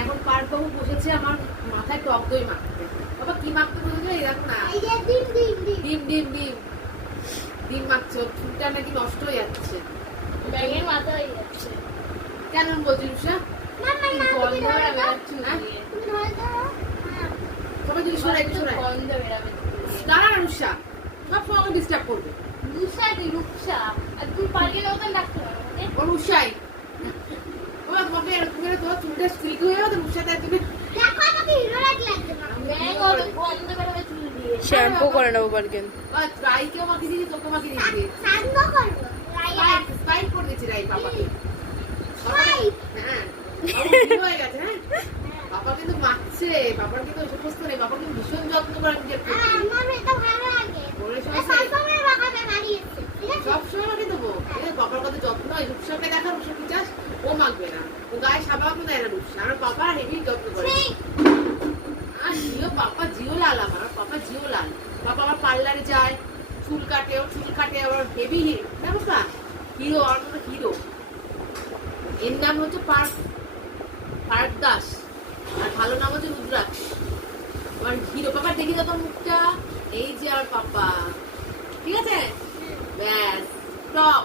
এখন পার্ক বাবু বসেছে আমার মাথায় টক দই মাখতে। বাবা কি মাখতে বলেছে এই দেখো না, ডিম ডিম ডিম ডিম মাখছে। ওর চুলটা নাকি নষ্ট হয়ে যাচ্ছে। ব্যাঙের মাথা হয়ে যাচ্ছে। কেন বলছি রুষা? গন্ধ বেরাচ্ছে না। সবাই যদি শোনায় একটু শোনায় গন্ধ বেরাবে। দাঁড়া না রুষা, সব সময় আমাকে ডিস্টার্ব করবে। রুষা দি রুষা। আর তুই পার্কের মতন ডাকতে পারো আমাকে? ও রুষাই বাবা, তোমাকে এরকম করে তোমার চুলটা সিল্কি হয়ে যাবে। রুষা তাই তুমি ব্যাঙ অত গন্ধ বেরাবে চুল দিয়ে। শ্যাম্পু করে নেবো পারকেন। রাইকেও মাখিয়ে দিয়েছি, তোকে মাখিয়ে দিয়েছি। স্পাইট করে দিয়েছি রাই পাপাকে। হ্যাঁ বাবা হয়ে গেছে। হ্যাঁ বাবা কিন্তু মাখছে, বাবার কিন্তু সমস্ত নেই। বাবা কিন্তু ভীষণ যত্ন করে নিজের সবসময় মাখিয়ে দেবো। বাবার কত যত্ন হয়। রূপসাকে দেখা, রূপসা কি চাস? ও মাখবে না, ও গায়ে সাবানও দেয় না রূপসা। আমার পাপা হেভি যত্ন করে। আর জিও পাপা জিও লাল, আমার পাপা জিও লাল। পাপা আবার পার্লারে যায়, চুল কাটে, ও চুল কাটে আবার হেভি ব্যবস্থা। হিরো, আমার মতো হিরো। এর নাম হচ্ছে পার্ক দাস, আর ভালো নাম হচ্ছে রুদ্রাক্ষ। আমার হিরো। পাপা দেখি তো তোর মুখটা। এই যে আমার পাপা, ঠিক আছে? ব্যাস টপ।